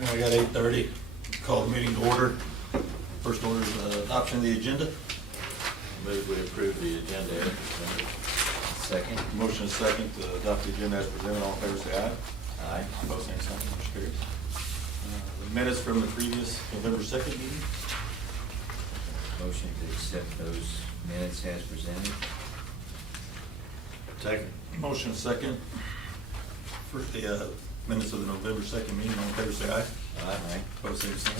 I got 8:30. Call the meeting to order. First order is adoption of the agenda. Move we approve the agenda as presented. Second. Motion is second to adopt the agenda as presented. All in favor, say aye. Aye. Opposed, same sign. Motion carries. The minutes from the previous November 2nd meeting. Motion to accept those minutes as presented. Second. Motion is second for the minutes of the November 2nd meeting. All in favor, say aye. Aye. Opposed, same sign.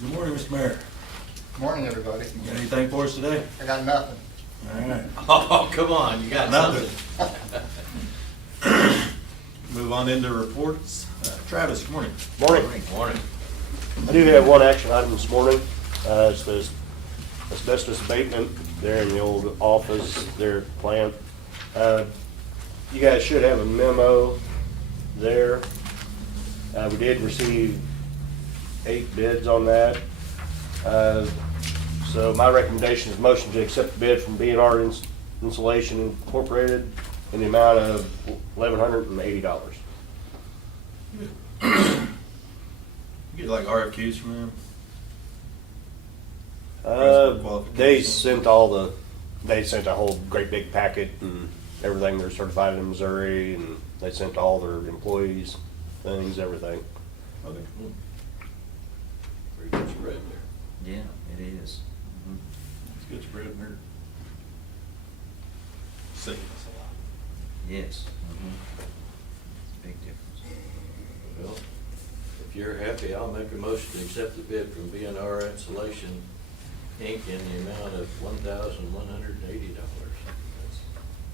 Good morning, Mr. Mayor. Morning, everybody. You got anything for us today? I got nothing. All right. Oh, come on, you got Nothing. something. Move on into reports. Travis, good morning. Morning. Morning. I do have one action item this morning. It's the asbestos abatement there in the old office, their plant. You guys should have a memo there. We did receive 8 bids on that. So my recommendation is motion to accept the bid from B&R Insulation Incorporated in the amount of $1,180. You get like RFQs from them? They sent they sent a whole great big packet and everything. They're certified in Missouri, and they sent all their employees things, everything. Okay. Pretty good spread there. Yeah, it is. It's good spread in there. Saving us a lot. Yes. It's a big difference. Well, if you're happy, I'll make a motion to accept the bid from B&R Insulation Inc. in the amount of $1,180. That's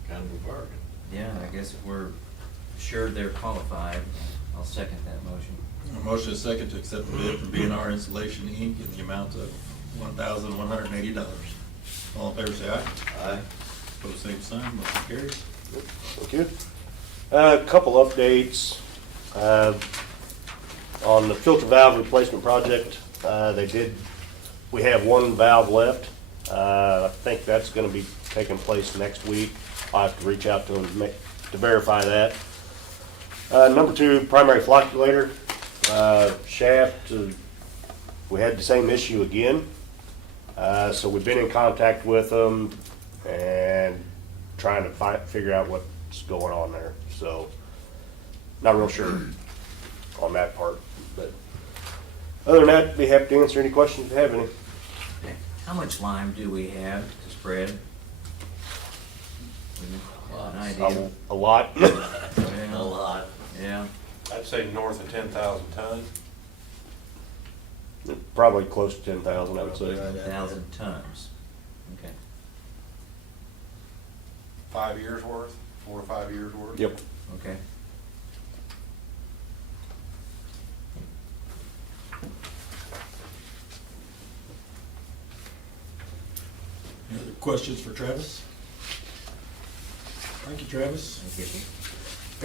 kind of a bargain. Yeah, I guess if we're sure they're qualified, I'll second that motion. A motion is second to accept the bid from B&R Insulation Inc. in the amount of $1,180. All in favor, say aye. Aye. Opposed, same sign. Motion carries. Thank you. A couple updates on the filter valve replacement project. We have one valve left. I think that's going to be taking place next week. I'll have to reach out to them to verify that. Number 2, primary flocculator shaft. We had the same issue again. So we've been in contact with them and trying to figure out what's going on there. So not real sure on that part, but other than that, be happy to answer any questions if you have any. Okay. How much lime do we have to spread? An idea? A lot. Yeah. A lot. Yeah. I'd say north of 10,000 tons. Probably close to 10,000, I would say. 1,000 tons. Okay. 5 years worth, 4 to 5 years worth. Yep. Okay. Any other questions for Travis? Thank you, Travis. Thank you.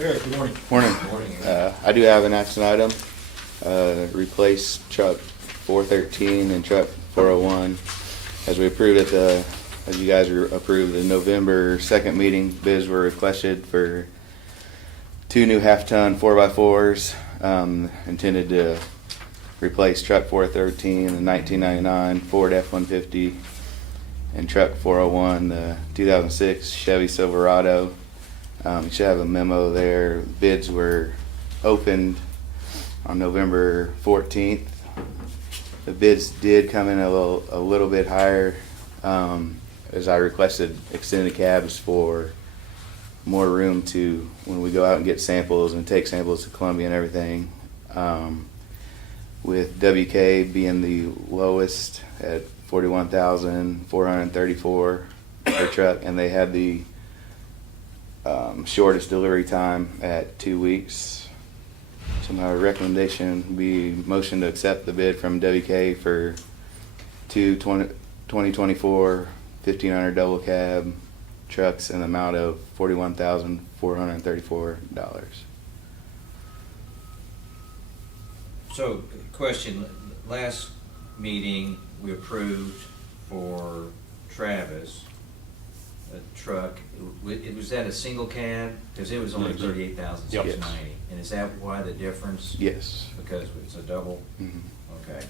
Eric, good morning. Morning. Morning. I do have an action item. Replace truck 413 and truck 401. As we approved as you guys approved the November 2nd meeting, bids were requested for 2 new half-ton 4x4s, intended to replace truck 413, the 1999 Ford F-150, and truck 401, the 2006 Chevy Silverado. You should have a memo there. Bids were opened on November 14th. The bids did come in a little bit higher, as I requested extended cabs for more room to, when we go out and get samples and take samples to Columbia and everything. With WK being the lowest at $41,434 per truck, and they had the shortest delivery time at 2 weeks. So my recommendation would be motion to accept the bid from WK for 2024 1,500 double cab trucks in the amount of $41,434. So, question, last meeting we approved for Travis a truck, was that a single cab? Because it was only Yes. 38,690. And is that why the difference? Yes. Because it's a double? Mhm. Okay.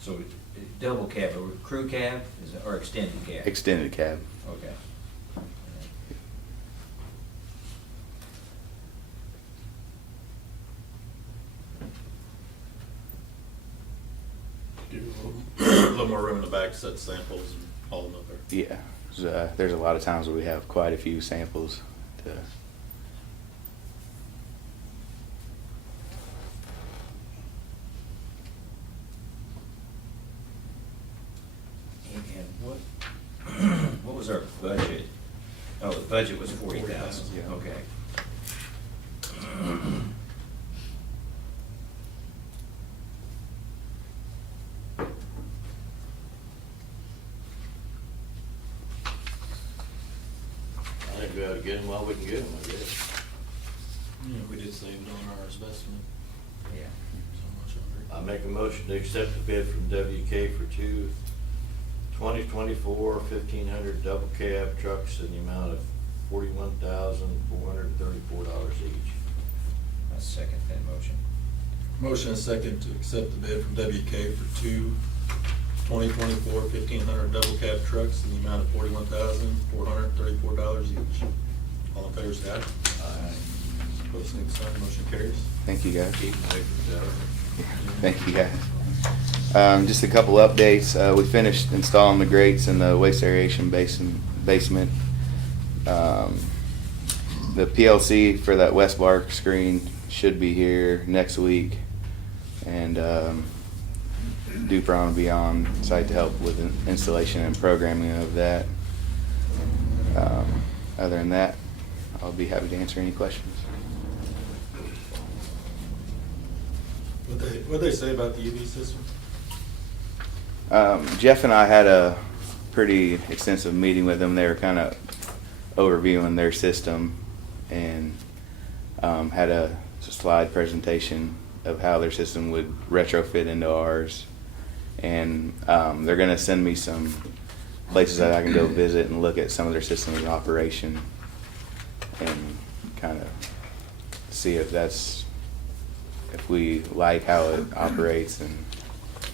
So double cab, or crew cab, is it, or extended cab? Extended cab. Okay. Do a little more room in the back to set samples and haul them up there. Yeah. There's a lot of times where we have quite a few samples to. And what, what was our budget? Oh, the budget was 40,000, Yeah. okay. I think we ought to get them while we can get them, I guess. Yeah, we did save on our investment Yeah. so much I under. make a motion to accept the bid from WK for two 2024 1,500 double cab trucks in the amount of $41,434 each. I second that motion. Motion and second to accept the bid from WK for two 2024 1,500 double cab trucks in the amount of $41,434 each. All in favor, say aye. Aye. Opposed, same sign, motion carries. Thank you, guys. Keep them away from Dover. Thank you, guys. Just a couple updates. We finished installing the grates in the waste aeration basement. The PLC for that West Bar screen should be here next week, and Dupron will be on site to help with installation and programming of that. Other than that, I'll be happy to answer any questions. What'd they say about the UV system? Jeff and I had a pretty extensive meeting with them. They were kind of overviewing their system and had a slide presentation of how their system would retrofit into ours. And they're going to send me some places that I can go visit and look at some of their systems in operation and kind of see if we like how it operates and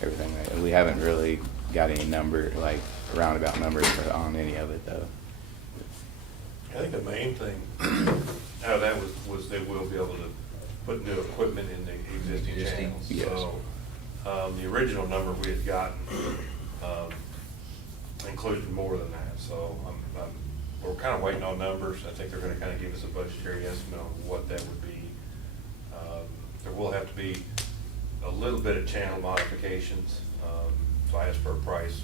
everything. We haven't really got any roundabout numbers on any of it though. I think the main thing out of that was they will be able to put new equipment in the existing channels. Yes. So, the original number we had gotten, included more than that, so we're kind of waiting on numbers. I think they're gonna kind of give us a budgetary estimate on what that would be. There will have to be a little bit of channel modifications, so I asked for a price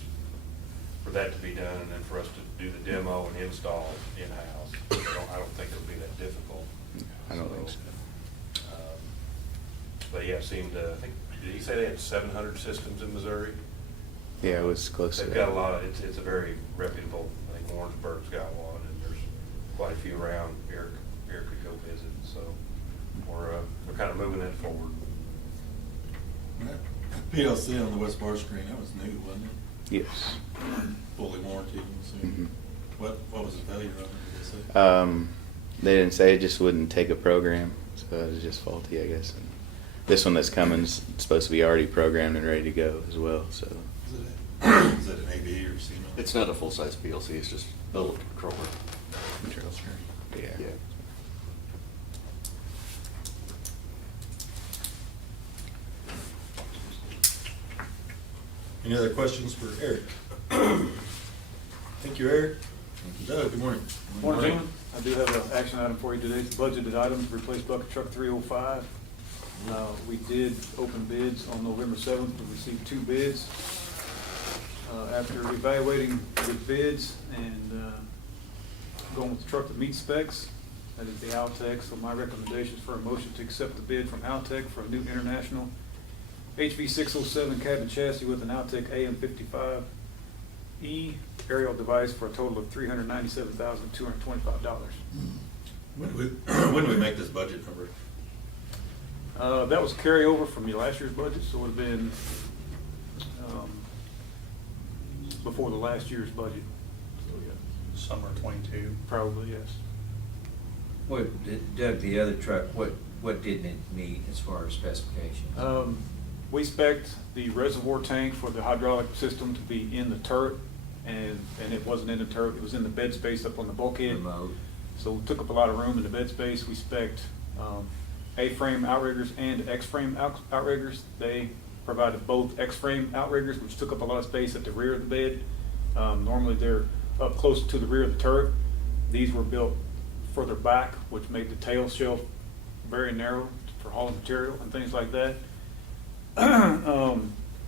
for that to be done, and then for us to do the demo and install in-house. I don't think it'll be that difficult. I don't think so. But yeah, did he say they had 700 systems in Missouri? Yeah, it was close to They've that. got a lot, it's a very reputable, I think Warrensburg's got one, and there's quite a few around. Eric could go visit, so we're kind of moving that forward. That PLC on the West Bar screen, that was new, wasn't it? Yes. Fully warranted, I'm assuming. What was the failure of it, did they say? They didn't say, it just wouldn't take a program, so it was just faulty, I guess. And this one that's coming is supposed to be already programmed and ready to go as well, so. Is it an AV or CMOS? It's not a full-size PLC, it's just a little controller. Control screen. Yeah. Any other questions for Eric? Thank you, Eric. Doug, good morning. Morning, gentlemen. I do have an action item for you today. It's budgeted items to replace bucket truck 305. We did open bids on November 7th. We received 2 bids. After evaluating the bids and going with the truck that meets specs, that is the Altech. So my recommendation is for a motion to accept the bid from Altech for a new International HV 607 cabin chassis with an Altech AM55E aerial device for a total of $397,225. When do we make this budget number? That was carryover from your last year's budget, so it would have been before the last year's budget. So, yeah, Summer 22. probably, yes. What, Doug, the other truck, what didn't it meet as far as specifications? We spec'd the reservoir tank for the hydraulic system to be in the turret, and it wasn't in the turret, it was in the bed space up on the bulkhead. Remote. So it took up a lot of room in the bed space. We spec'd A-frame outriggers and X-frame outriggers. They provided both X-frame outriggers, which took up a lot of space at the rear of the bed. Normally they're up close to the rear of the turret. These were built further back, which made the tail shelf very narrow for hauling material and things like that.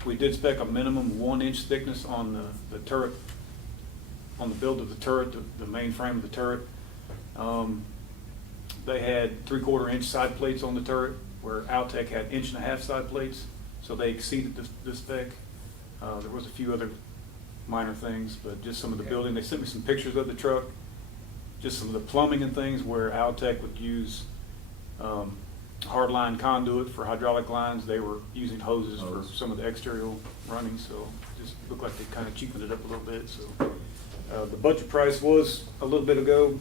We did spec a minimum 1-inch thickness on the turret, on the build of the turret, the main frame of the turret. They had 3/4 inch side plates on the turret, where Altec had 1.5-inch side plates, so they exceeded the spec. There was a few other minor things, but just some of the building. They sent me some pictures of the truck, just some of the plumbing and things where Altec would use hardline conduit for hydraulic lines. They were using hoses for some of the exterior running, so just looked like they kind of cheapened it up a little bit. So the budget price was a little bit ago.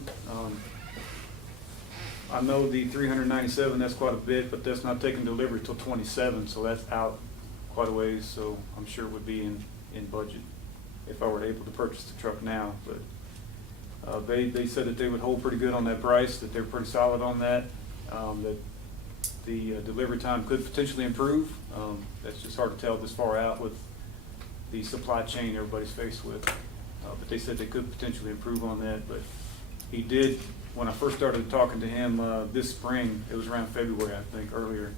I know the 397, that's quite a bit, but that's not taking delivery till 27, so that's out quite a ways. So I'm sure it would be in budget if I were able to purchase the truck now. But they said that they would hold pretty good on that price, that they're pretty solid on that, that the delivery time could potentially improve. That's just hard to tell this far out with the supply chain everybody's faced with. But they said they could potentially improve on that. But he did, when I first started talking to him this spring, it was around February, I think, earlier,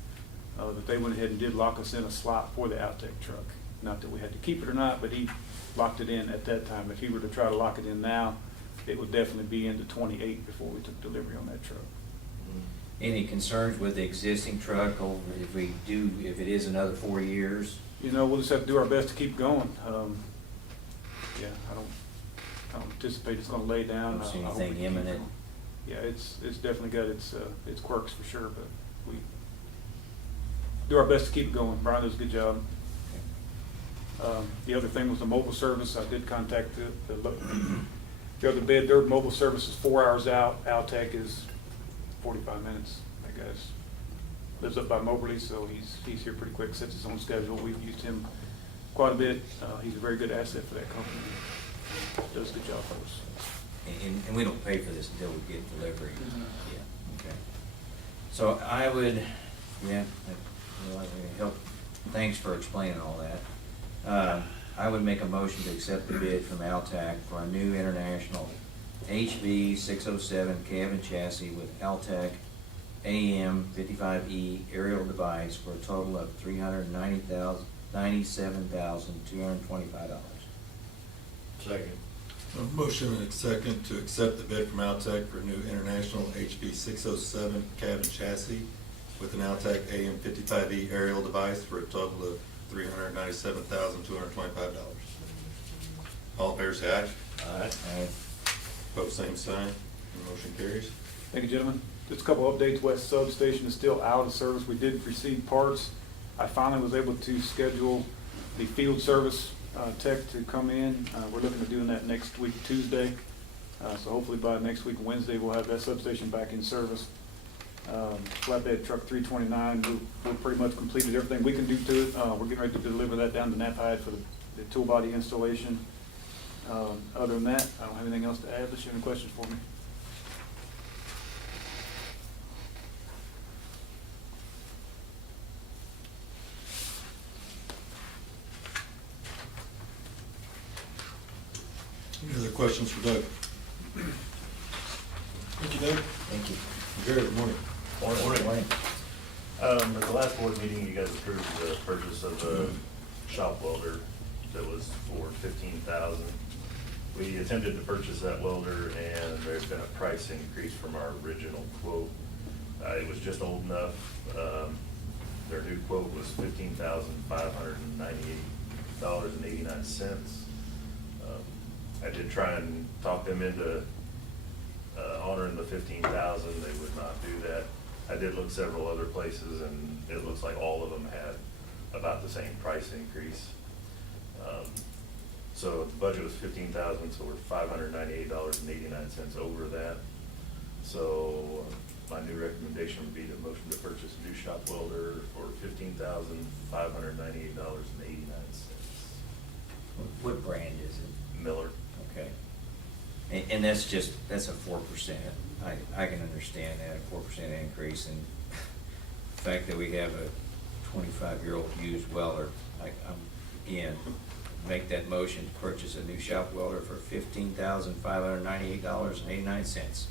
that they went ahead and did lock us in a slot for the Altec truck. Not that we had to keep it or not, but he locked it in at that time. If he were to try to lock it in now, it would definitely be into 28 before we took delivery on that truck. Any concerns with the existing truck, or if it is another 4 years? You know, we'll just have to do our best to keep going. Yeah, I don't anticipate it's gonna lay down. Don't see I hope anything we keep imminent? going. Yeah, it's definitely got its quirks for sure, but we do our best to keep it going. Brian does a good job. The other thing was the mobile service. I did contact the other bid. Their mobile service is 4 hours out. Altec is 45 minutes, I guess. Lives up by Moberly, so he's here pretty quick, sets his own schedule. We've used him quite a bit. He's a very good asset for that company. Does a good job for us. And we don't pay for this until we get delivery. Mhm. Yeah, okay. So I would, help, thanks for explaining all that. I would make a motion to accept the bid from Altec for a new international HV 607 cab and chassis with Altec AM 55E aerial device for a total of $397,225. Second. A motion and a second to accept the bid from Altec for a new International HV 607 cab and chassis with an Altec AM 55E aerial device for a total of $397,225. All in favor say aye. Aye. Post same sign. Motion carries. Thank you, gentlemen. Just a couple updates. West Substation is still out of service. We did receive parts. I finally was able to schedule the field service tech to come in. We're looking at doing that next week, Tuesday. So hopefully by next week, Wednesday, we'll have that substation back in service. Flatbed truck 329, we're pretty much completed everything we can do to it. We're getting ready to deliver that down to Napide for the tool body installation. Other than that, I don't have anything else to add. Unless you have any questions for me. Any other questions for Doug? Thank you, Doug. Thank you. Jared, good morning. Morning. At the last board meeting, you guys approved the purchase of a shop welder that was for $15,000. We attempted to purchase that welder, and there's been a price increase from our original quote. It was just old enough. Their new quote was $15,598.89. I did try and talk them into honoring the $15,000. They would not do that. I did look several other places, and it looks like all of them had about the same price increase. So the budget was $15,000, so we're $598.89 over that. So my new recommendation would be to motion to purchase a new shop welder for $15,598.89. What brand is it? Miller. Okay. And that's just, that's a 4%. I can understand that, a 4% increase, and the fact that we have a 25-year-old used welder, again, make that motion to purchase a new shop welder for $15,598.89.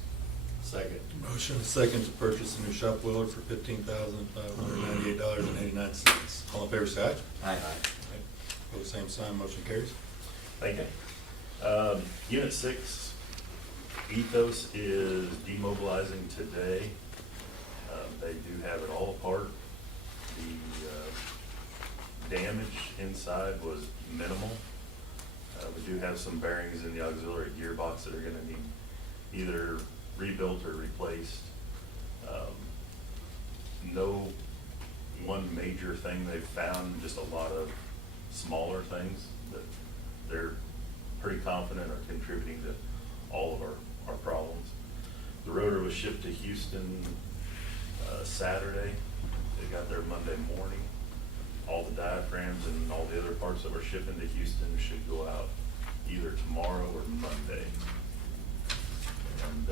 Second. Motion and second to purchase a new shop welder for $15,598.89. All in favor, say aye. Aye. Pose same sign, motion carries. Thank you. Unit 6, Ethos is demobilizing today. They do have it all apart. The damage inside was minimal. We do have some bearings in the auxiliary gearbox that are gonna need either rebuilt or replaced. No one major thing they've found, just a lot of smaller things that they're pretty confident are contributing to all of our problems. The rotor was shipped to Houston Saturday. They got there Monday morning. All the diaphragms and all the other parts that were shipping to Houston should go out either tomorrow or Monday. And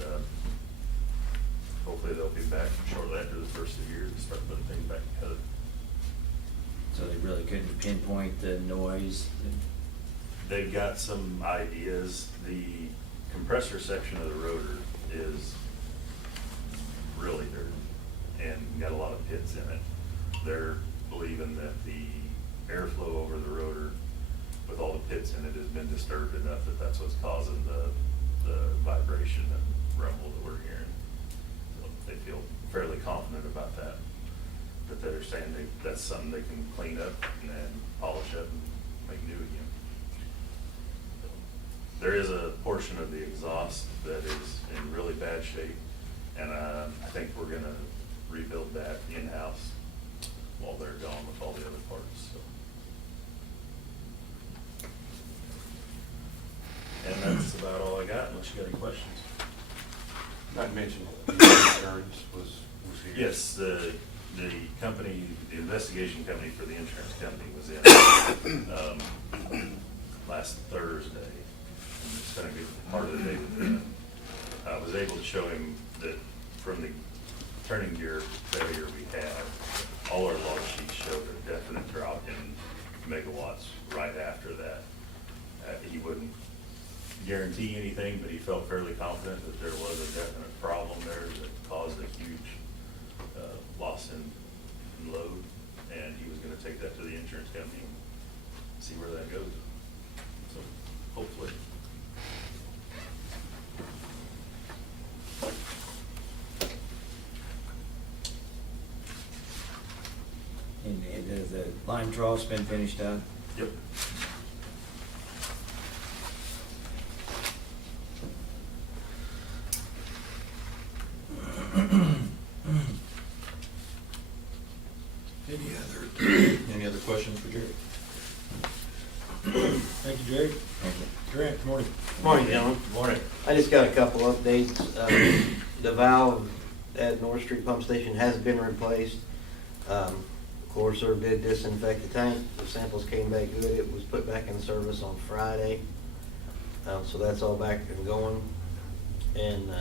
hopefully they'll be back shortly after the first of the year to start putting things back together. So they really couldn't pinpoint the noise? They've got some ideas. The compressor section of the rotor is really dirty and got a lot of pits in it. They're believing that the airflow over the rotor with all the pits in it has been disturbed enough that that's what's causing the vibration and rumble that we're hearing. So they feel fairly confident about that. But they're saying that's something they can clean up and then polish up and make new again. So there is a portion of the exhaust that is in really bad shape, and I think we're gonna rebuild that in-house while they're gone with all the other parts, so. And that's about all I got, unless you got any questions. Not mentioned, the insurance was here. Yes, the company, the investigation company for the insurance company was in last Thursday. And it's gonna be part of the day with them. I was able to show him that from the turning gear failure we had, all our log sheets showed a definite drop in megawatts right after that. He wouldn't guarantee anything, but he felt fairly confident that there was a definite problem there that caused a huge loss in load, and he was gonna take that to the insurance company and see where that goes. So, hopefully. And the line draw's been finished up? Yep. Any other questions for Jerry? Thank you, Jerry. Thank you. Grant, good morning. Morning, gentlemen. Morning. I just got a couple updates. The valve at North Street Pump Station has been replaced. Corsair did disinfect the tank. The samples came back good. It was put back in service on Friday. So that's all back and going. And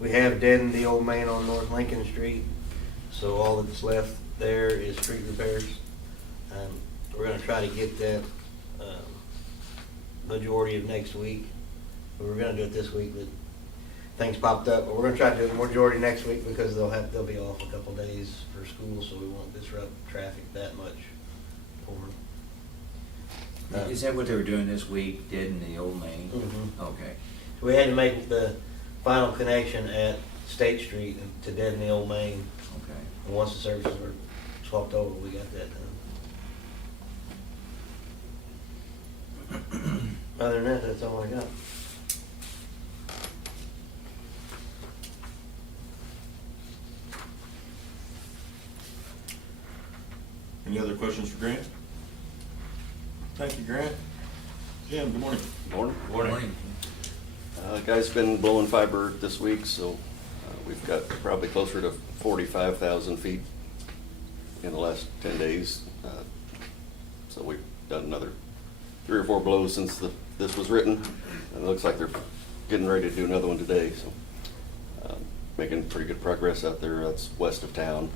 we have deadened the old main on North Lincoln Street. So all that's left there is street repairs. We're gonna try to get that majority of next week. We were gonna do it this week, but things popped up. But we're gonna try to do the majority next week because they'll be off a couple days for school, so we won't disrupt traffic that much for them. Is that what they were doing this week, deadening the old main? Mhm. Okay. We had to make the final connection at State Street to deaden the old main. Okay. And once the services were swapped over, we got that done. Other than that, that's all I got. Any other questions for Grant? Thank you, Grant. Jim, good morning. Morning. Morning. Guys been blowing fiber this week, so we've got probably closer to 45,000 feet in the last 10 days. So we've done another 3 or 4 blows since this was written. And it looks like they're getting ready to do another one today, so making pretty good progress out there. That's west of town.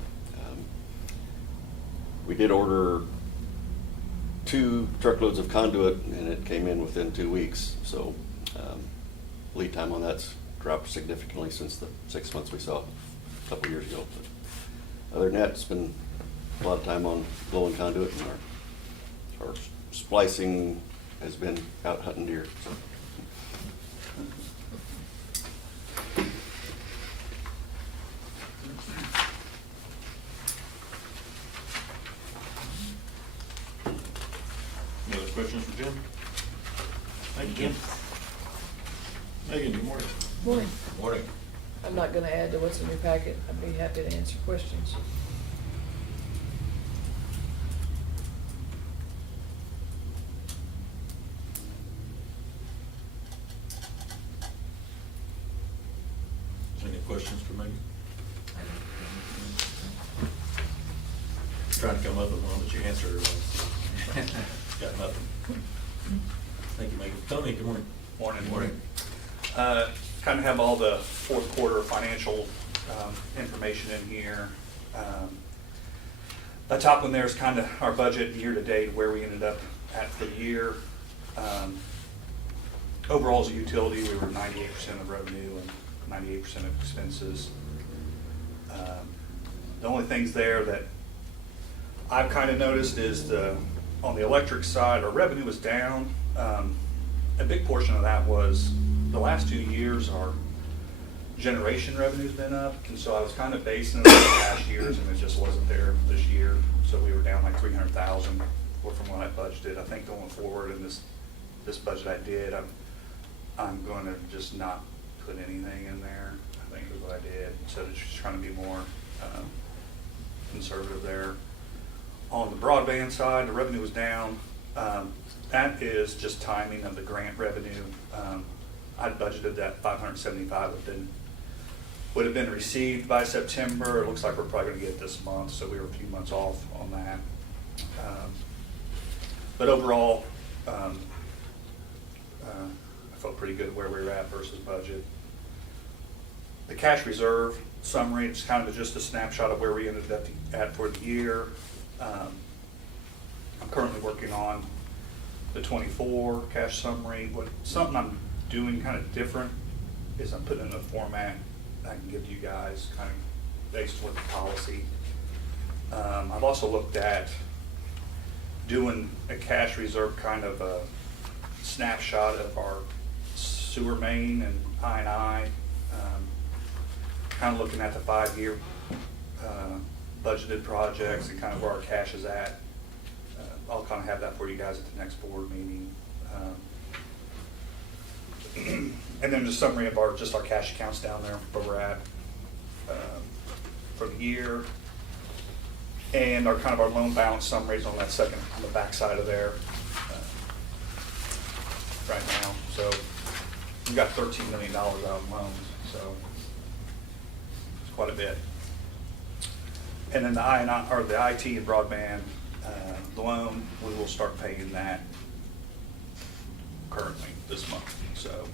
We did order 2 truckloads of conduit, and it came in within 2 weeks. So lead time on that's dropped significantly since the 6 months we saw a couple years ago. But other than that, it's been a lot of time on blowing conduit, and our splicing has been out hunting deer. So. Any other questions for Jim? Thank you, Jim. Megan, good morning. Morning. Morning. I'm not gonna add to what's in your packet. I'd be happy to answer questions. Any questions for Megan? Trying to come up with one, but you answered her once. Got nothing. Thank you, Megan. Tony, good morning. Morning. Kind of have all the fourth quarter financial information in here. The top one there is kind of our budget year-to-date, where we ended up at for the year. Overall, as a utility, we were 98% of revenue and 98% of expenses. The only things there that I've kind of noticed is on the electric side, our revenue was down. A big portion of that was the last 2 years, our generation revenue's been up, and so I was kind of basing it on the past years, and it just wasn't there this year. So we were down like 300,000 from what I budgeted. I think going forward in this budget I did, I'm going to just not put anything in there. I think is what I did, instead of just trying to be more conservative there. On the broadband side, the revenue was down. That is just timing of the grant revenue. I budgeted that 575 would have been received by September. It looks like we're probably going to get it this month, so we were a few months off on that. But overall, I felt pretty good where we were at versus budget. The cash reserve summary, it's kind of just a snapshot of where we ended up at for the year. I'm currently working on the 24 cash summary. Something I'm doing kind of different is I'm putting in a format I can give to you guys kind of based on the policy. I've also looked at doing a cash reserve kind of a snapshot of our sewer main and I&I, kind of looking at the 5-year budgeted projects and kind of where our cash is at. I'll kind of have that for you guys at the next board meeting. And then just a summary of our cash accounts down there, where we're at for the year. And our kind of our loan balance summaries on that second, on the back side of there right now. So we've got $13 million out of loans, so it's quite a bit. And then the IT and broadband loan, we will start paying that currently this month. So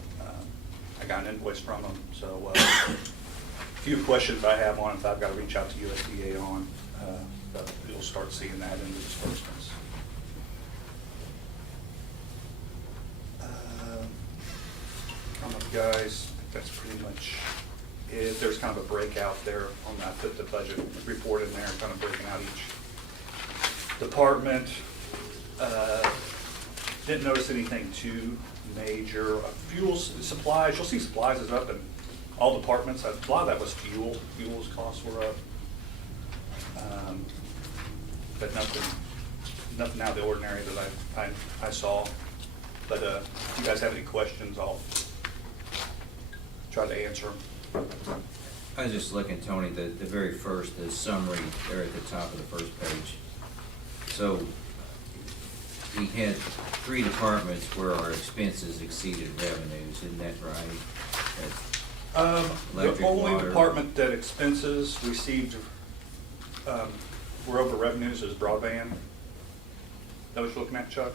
I got an invoice from them. So a few questions I have on it, I've got to reach out to USDA on, but you'll start seeing that in the disbursements. I don't know, guys, I think that's pretty much it. There's kind of a breakout there on that, put the budget report in there, kind of breaking out each department. Didn't notice anything too major. Fuels, supplies, you'll see supplies is up in all departments. A lot of that was fuel. Fuel's costs were up. But nothing out of the ordinary that I saw. But if you guys have any questions, I'll try to answer them. I was just looking, Tony, the very first, the summary there at the top of the first page. So we had 3 departments where our expenses exceeded revenues, isn't that right? That's The electric, only water. department that expenses received, were over revenues is broadband. That was looking at, Chuck?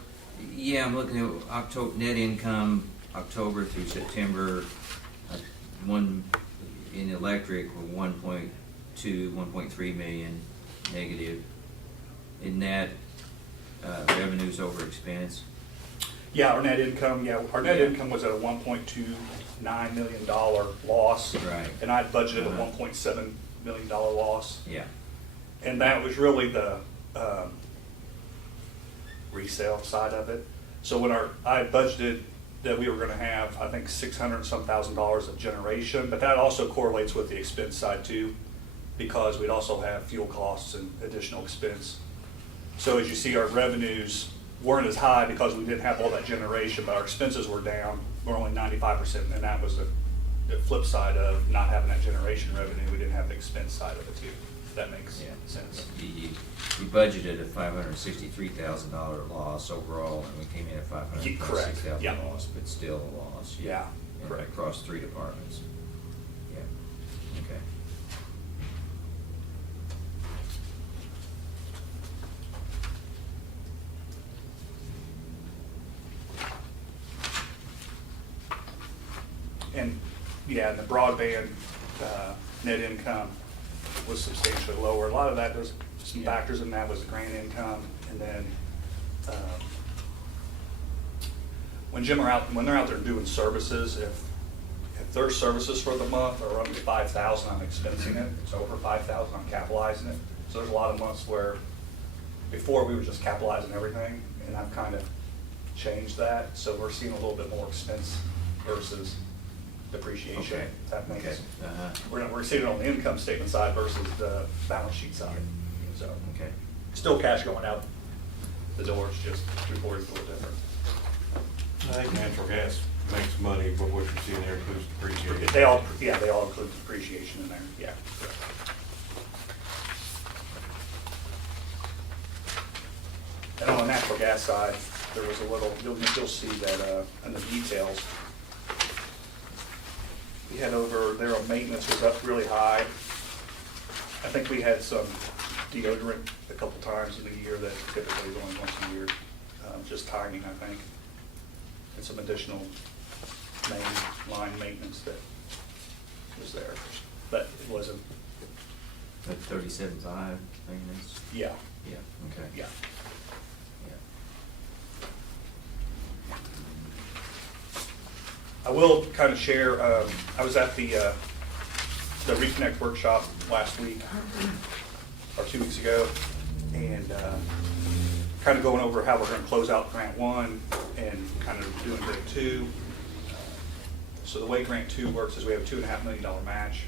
Yeah, I'm looking at October, net income, October through September, one, in electric, were 1.2, 1.3 million negative. In that, revenues over expense. Yeah, our net income, our net Yeah. income was at a $1.29 million loss. Right. And I budgeted a Uh-huh. $1.7 million loss. Yeah, And that was really the resale side of it. So when I budgeted that we were gonna have, I think, 600 and some thousand dollars of generation, but that also correlates with the expense side too, because we'd also have fuel costs and additional expense. So as you see, our revenues weren't as high because we didn't have all that generation, but our expenses were down. We're only 95%, and that was the flip side of not having that generation revenue. We didn't have the expense side of it too. If that makes yeah. sense. You budgeted a $563,000 loss overall, and we came in at $526,000 yeah. loss, but still a loss. Yeah, And correct. Across 3 departments. Yeah, okay. And, yeah, and the broadband net income was substantially lower. A lot of that, there's some factors in that, was the grant income, and then when they're out there doing services, if their services for the month are under 5,000, I'm expensing it. If it's over 5,000, I'm capitalizing it. So there's a lot of months where before we were just capitalizing everything, and I've kind of changed that. So we're seeing a little bit more expense versus depreciation. Okay. If that makes Okay. Uh-huh. we're seeing it on the income statement side versus the balance sheet side. So Okay. still cash going out the door, it's just reported a little different. I think natural gas makes money, but what you're seeing there includes depreciation. They all include depreciation in there, yeah. And on the natural gas side, there was a little, you'll see that in the details. We had over, there on maintenance was up really high. I think we had some deodorant a couple times in the year that typically is only once a year, just timing, I think. And some additional main line maintenance that was there, but it wasn't, That 37.5 maintenance? yeah, Yeah, okay. yeah. Yeah. I will kind of share, I was at the Reconnect workshop last week, or 2 weeks ago, and kind of going over how we're going to close out Grant 1 and kind of doing Grant 2. So the way Grant 2 works is we have a $2.5 million match.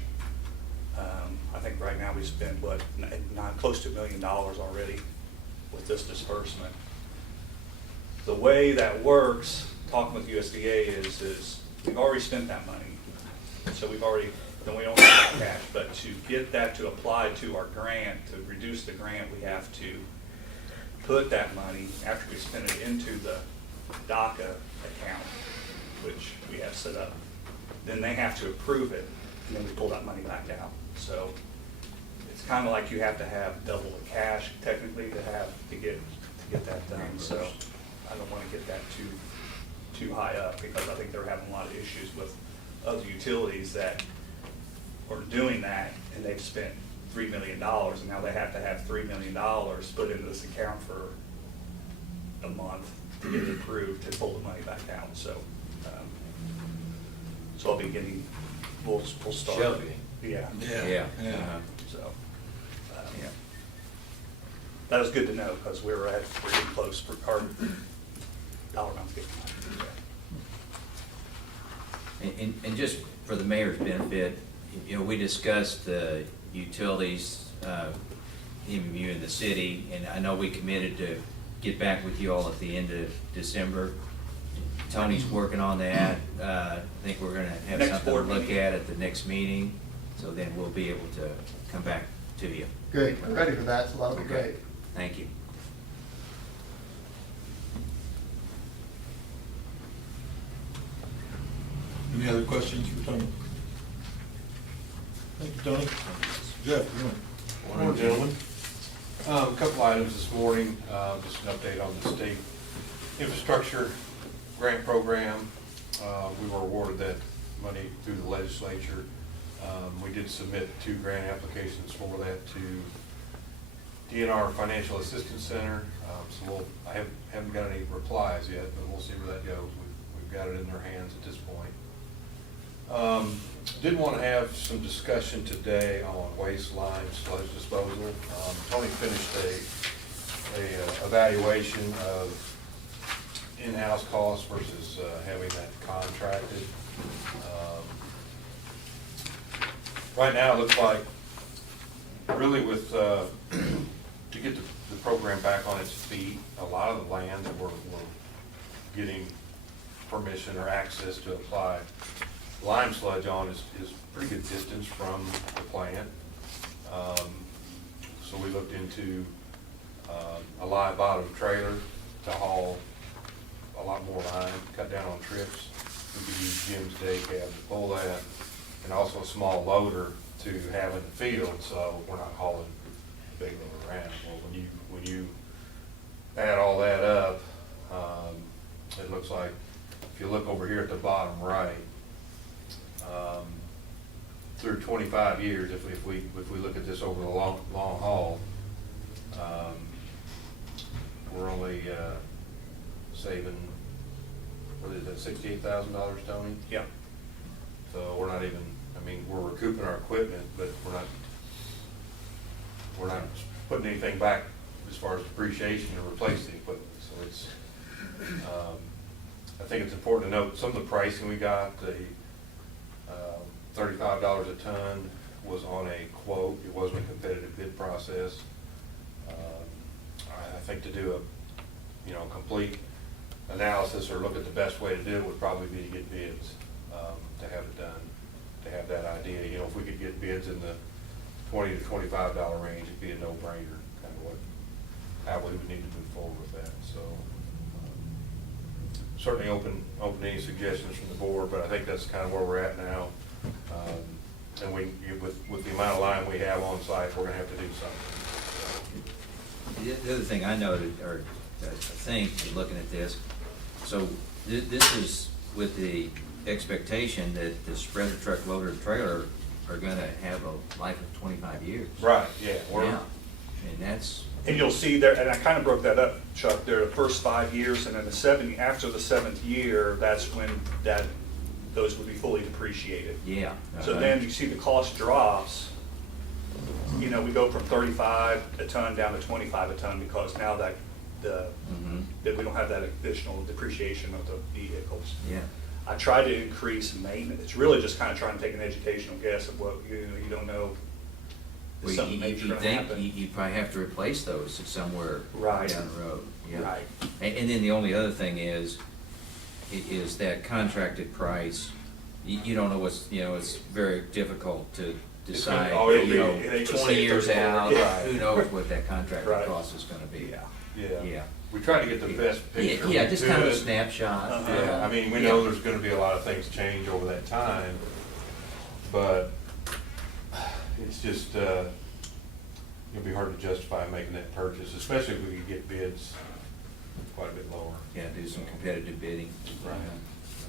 I think right now we spend, close to $1 million already with this disbursement. The way that works, talking with USDA, is we've already spent that money. So we don't have cash, but to get that to apply to our grant, to reduce the grant, we have to put that money, after we spend it, into the DACA account, which we have set up. Then they have to approve it, and then we pull that money back out. So it's kind of like you have to have double the cash technically to get that done. So I don't want to get that too high up, because I think they're having a lot of issues with other utilities that are doing that, and they've spent $3 million, and now they have to have $3 million put into this account for a month to get it approved to pull the money back out. So, so I'll be getting, we'll start. Shelby. Yeah. Yeah. Uh-huh. So, Yeah. that was good to know, because we're getting close for our dollar amounts getting high. And just for the mayor's benefit, we discussed the utilities, MMU in the city, and I know we committed to get back with you all at the end of December. Tony's working on that. I think we're gonna have Next something to board look meeting. at the next meeting, so then we'll be able to come back to you. Great, we're ready for that, so that'll be Okay. great. Thank you. Any other questions for Tony? Thank you, Tony. Jeff, you want? Morning, gentlemen. A couple items this morning, just an update on the state infrastructure grant program. We were awarded that money through the legislature. We did submit 2 grant applications for that to DNR Financial Assistance Center. So I haven't got any replies yet, but we'll see where that goes. We've got it in their hands at this point. Did want to have some discussion today on waste line sludge disposal. Tony finished a evaluation of in-house costs versus having that contracted. Right now, it looks like really with to get the program back on its feet, a lot of the land that we're getting permission or access to apply lime sludge on is pretty good distance from the plant. So we looked into a live bottom trailer to haul a lot more lime, cut down on trips. We could use Jim's day cab to pull that, and also a small loader to have in the field, so we're not hauling a big load around. Well, when you add all that up, it looks like, if you look over here at the bottom right, through 25 years, if we look at this over the long haul, we're only saving, what is that, $68,000, Tony? Yeah. So we're not even, I mean, we're recouping our equipment, but we're not putting anything back as far as depreciation to replace the equipment. So it's, I think it's important to note some of the pricing we got. The $35 a ton was on a quote. It wasn't a competitive bid process. I think to do a complete analysis or look at the best way to do it would probably be to get bids to have it done, to have that idea. If we could get bids in the $20 to $25 range, it'd be a no-brainer, kind of how we would need to move forward with that. So certainly open any suggestions from the board, but I think that's kind of where we're at now. And with the amount of lime we have on site, we're gonna have to do something. The other thing I noted, or I think, looking at this, so this is with the expectation that the spreader truck, loader, and trailer are gonna have a life of 25 years. Right, yeah. Yeah, and that's. And you'll see there, and I kind of broke that up, Chuck, there are the first 5 years, and then after the 7th year, that's when those would be fully depreciated. Yeah. So then you see the cost drops, we go from 35 a ton down to 25 a ton because now that that we don't have that additional depreciation of the vehicles. Yeah. I try to increase maintenance. It's really just kind of trying to take an educational guess of what you don't know. Well, Something you major gonna think happen. you probably have to replace those somewhere Right. down the road. Yeah. Right. And then the only other thing is that contracted price. You don't know what's, it's very difficult to decide, they just 20 say years 30. out, Yeah. who knows what that contracted Right. cost is gonna be. Yeah. Yeah. We try to get the best picture. Yeah, just we kind of a could. snapshot. Yeah, I mean, we know there's gonna be a lot of things change over that time, but it's just, it'll be hard to justify making that purchase, especially if we could get bids quite a bit lower. Yeah, do some competitive bidding. Right.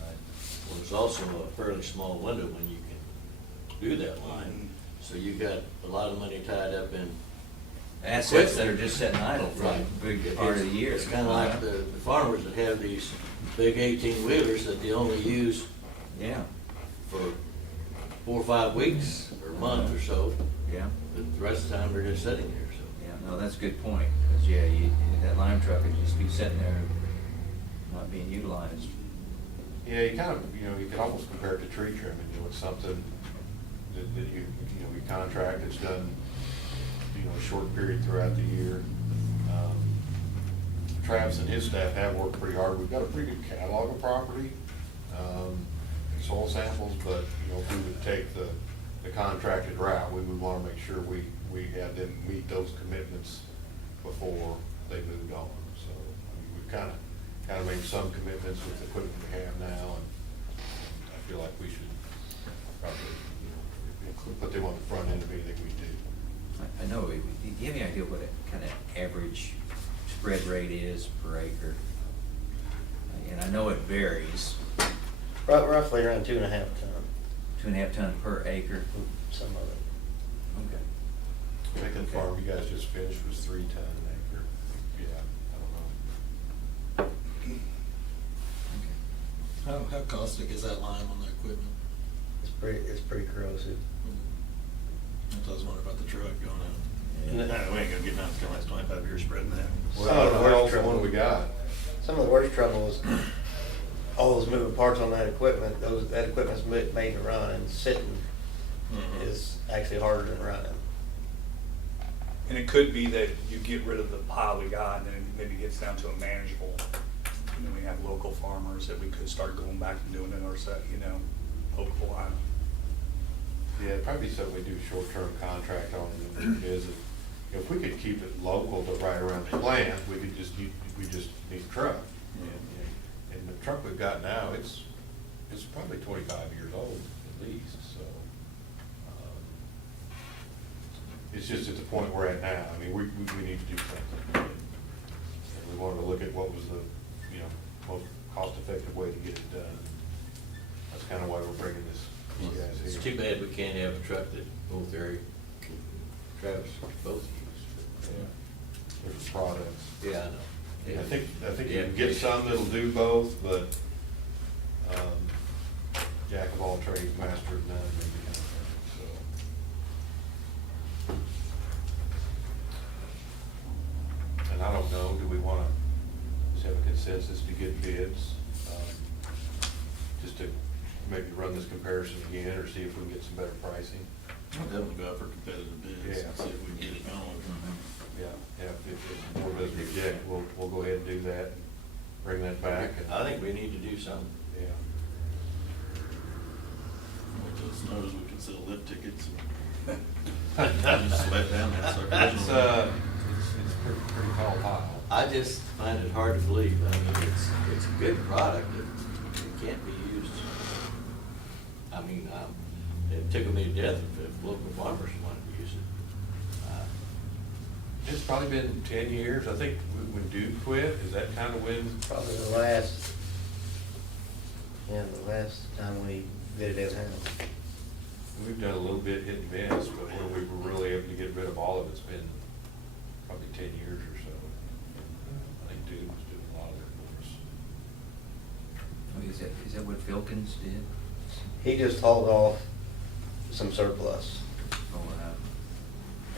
Well, there's also a fairly small window when you can do that line. So you've got a lot of money tied up in Assets that are just sitting idle for a Right. big part of the year. It's kind of like the farmers that have these big 18-wheelers that they only use Yeah, for 4 or 5 weeks or a month or so, yeah, but the rest of the time they're just sitting there, so. yeah, no, that's a good point, because, that lime truck would just be sitting there, not being utilized. Yeah, you kind of, you can almost compare it to tree trimming, it's something that you contract, it's done, a short period throughout the year. Travis and his staff have worked pretty hard. We've got a pretty good catalog of property, soil samples, but, if we would take the contracted route, we would want to make sure we had them meet those commitments before they moved on. So, we've kind of made some commitments with the equipment we have now, and I feel like like we should probably, put them on the front end of anything we do. I know, do you have any idea what a kind of average spread rate is per acre? And I know it varies, Roughly around 2.5 ton, 2.5 ton per acre. some of it. Okay. I think the farm you guys just finished was 3 ton an acre. Yeah, I don't know. How caustic is that lime on the equipment? It's pretty corrosive. I was wondering about the truck going out. And then- we ain't gonna get down to the last 25 years spreading that. Well, the worst one we got. Some of the worst trouble is all those moving parts on that equipment, that equipment's made to run, and sitting is actually harder than running. And it could be that you get rid of the pile we got, and then it maybe gets down to a manageable, and then we have local farmers that we could start going back and doing it ourselves, local. Yeah, probably something we do short-term contract on and visit. If we could keep it local to right around the plant, we just need a truck. And the truck we've got now, it's probably 25 years old at least, so. It's just at the point we're at now. I mean, we need to do something. And we wanted to look at what was the, most cost-effective way to get it done. That's kind of why we're bringing this, you guys here. It's too bad we can't have a truck that both Eric and Travis both use. Yeah. There's the products. Yeah, I know. I think you can get some that'll do both, but, jack of all trades, master of none, maybe, so. And I don't know, do we wanna just have a consensus to get bids? Just to maybe run this comparison again, or see if we can get some better pricing? I'll definitely go out for competitive bids, Yeah. and see if we can get it going. Yeah, if the board doesn't reject, we'll go ahead and do that, and bring that back. and- I think we need to do something. Yeah. With those snows, we can sell lift tickets and just let down that sucker. It's pretty tall pile. I just find it hard to believe. I mean, it's a good product. It can't be used. I mean, it tickled me to death if local farmers wanted to use it. It's probably been 10 years. I think when Duke quit, is that kind of when? Probably the last time we did it in-house. We've done a little bit hit and miss, but where we were really able to get rid of all of it's been probably 10 years or so. I think Duke was doing a lot of it for us. Is that what Filkins did? He just hauled off some surplus. Oh,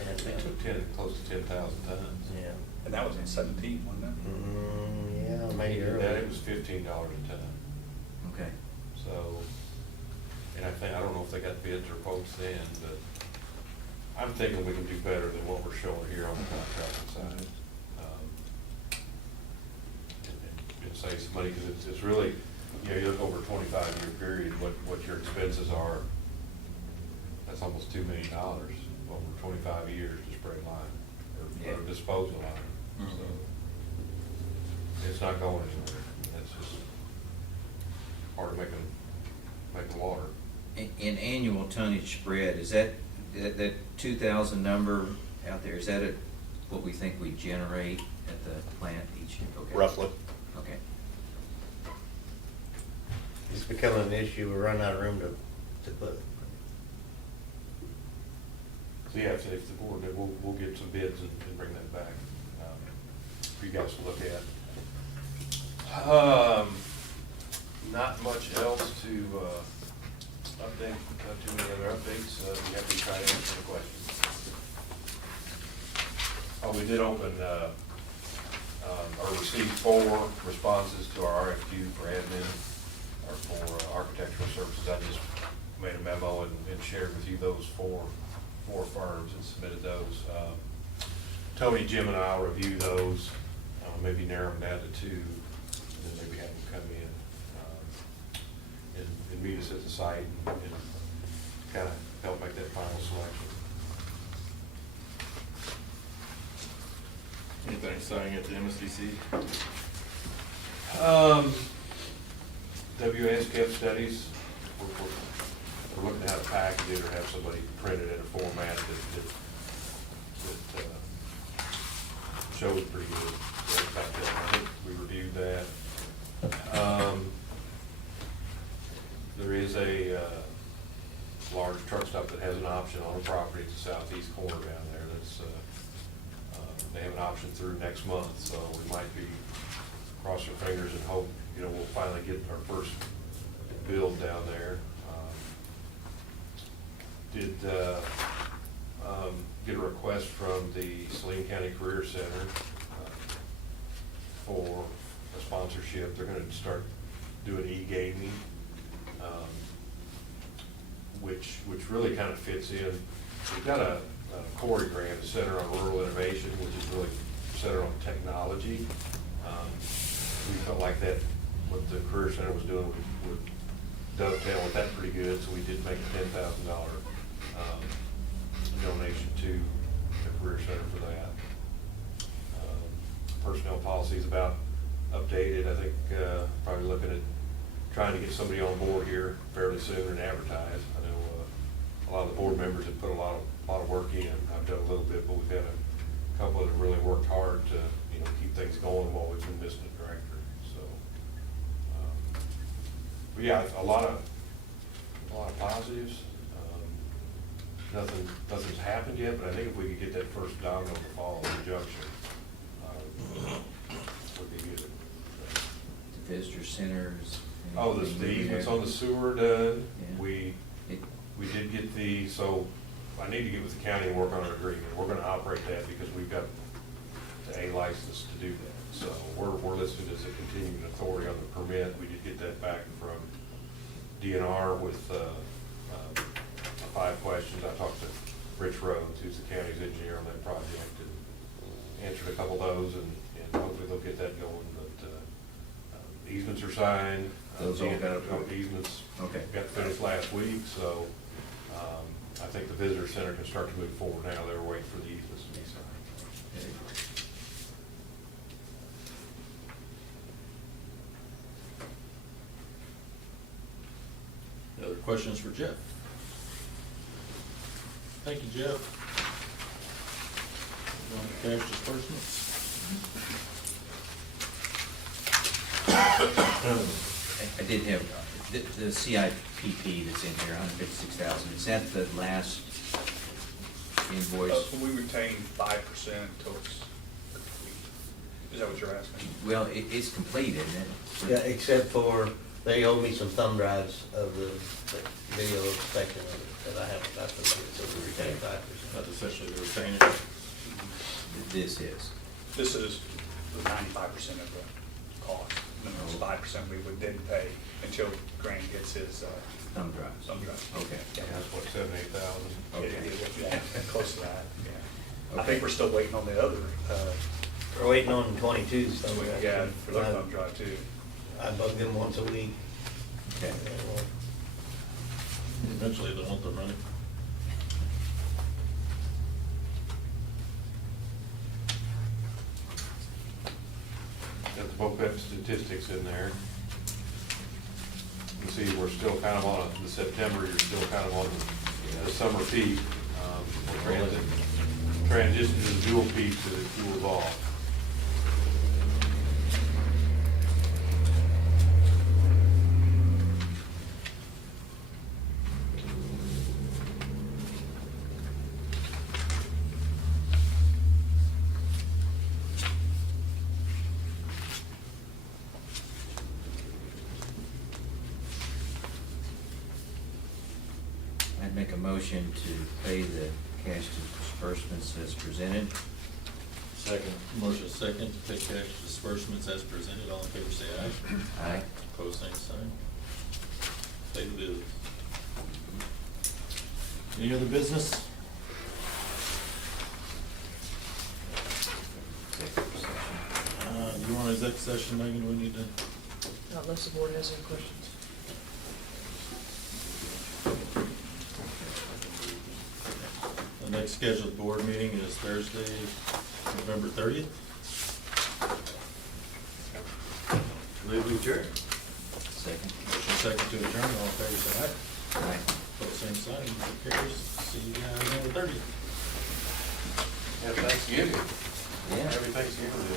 And, They took close to 10,000 tons. yeah. And that was in 17, wasn't it? Yeah, maybe That earlier. it was $15 a ton. okay. So, and I don't know if they got bids or quotes then, but I'm thinking we can do better than what we're showing here on the contracting side. And save some money, because it's really, you look over a 25-year period, what your expenses are, that's almost $2 million over 25 years to spray line, or dispose of line. So, it's not going anywhere. It's just part of making water. In annual tonnage spread, is that 2,000 number out there, is that what we think we generate at the plant each year? Okay. Roughly. Okay. It's becoming an issue. We're running out of room to put it. So yeah, if the board, we'll get some bids and bring that back for you guys to look at. Not much else to update, not too many other updates. We have to try to answer the questions. We did open, or received 4 responses to our RFQ for admin, or for architectural services. I just made a memo and shared with you those four firms and submitted those. Tony, Jim, and I will review those, maybe narrow them down to 2, and then maybe have them come in and meet us at the site and kind of help make that final selection. Anything exciting at the MSDC? WASCAP studies we're looking at how to package it or have somebody print it in a format that shows pretty good. Back then, I think we reviewed that. There is a large truck stop that has an option on the property at the southeast corner down there. That's they have an option through next month, so we might be cross our fingers and hope, we'll finally get our first build down there. Did get a request from the Saline County Career Center for a sponsorship. They're gonna start doing e-gaming, which really kind of fits in. We've got a Corey grant, a Center on Rural Innovation, which is really centered on technology. We felt like that, what the Career Center was doing would dovetail with that pretty good, so we did make a $10,000 donation to the Career Center for that. Personnel policy is about updated. I think probably looking at trying to get somebody on board here fairly soon and advertise. I know a lot of the board members have put a lot of work in. I've done a little bit, but we've got a couple that have really worked hard to keep things going while we've been missing a director. So, but yeah, a lot of positives. Nothing's happened yet, but I think if we could get that first domino to fall in the junction, would be good. The visitor centers. Oh, the easements on the sewer done. Yeah. We did get so I need to get with the county and work on an agreement. We're gonna operate that because we've got the A license to do that. So we're listed as a continuing authority on the permit. We did get that back from DNR with 5 questions. I talked to Rich Rhodes, who's the county's engineer on that project, and answered a couple of those, and hopefully they'll get that going. But easements are signed. Those all got approved? Easements Okay. got finished last week, so I think the visitor center can start to move forward now. They were waiting for the easements to be signed. Any other questions for Jeff? Thank you, Jeff. Cash disbursements? I did have, the CIPP that's in here, 156,000, is that the last invoice? We retain 5% until it's complete. Is that what you're asking? Well, it's complete, isn't it? Yeah, except for, they owe me some thumb drives of the video section of it that I haven't got them yet, so we retain 5%. That's essentially the retainer. This is. This is the 95% of the cost. And then there's 5% we would then pay until Grant gets his Thumb drives. thumb drive. Okay. Yeah. That's what, 7,000-8,000? Yeah, close to that, yeah. I think we're still waiting on the other, We're waiting on 22 thumb so we drives. got for the thumb drive too. I bug them once a week. Okay. Eventually they want the money. Got the BOPEP statistics in there. You can see we're still kind of on the September, you're still kind of on the summer peak. We're transition to the dual peak as it cools off. I'd make a motion to pay the cash disbursements as presented. Second. Motion second to pay cash disbursements as presented. All in favor say aye. Aye. Opposed, same sign. Pay the bills. Any other business? You want an exec session, Megan? We need to. Unless the board has any questions. The next scheduled board meeting is Thursday, November 30th. Move adjourned. Second. Motion second to adjourn, all in favor, say aye. Right. Put same sign, motion carries. See you guys on the 30th. Yeah, Thanksgiving. Yeah. Happy Thanksgiving.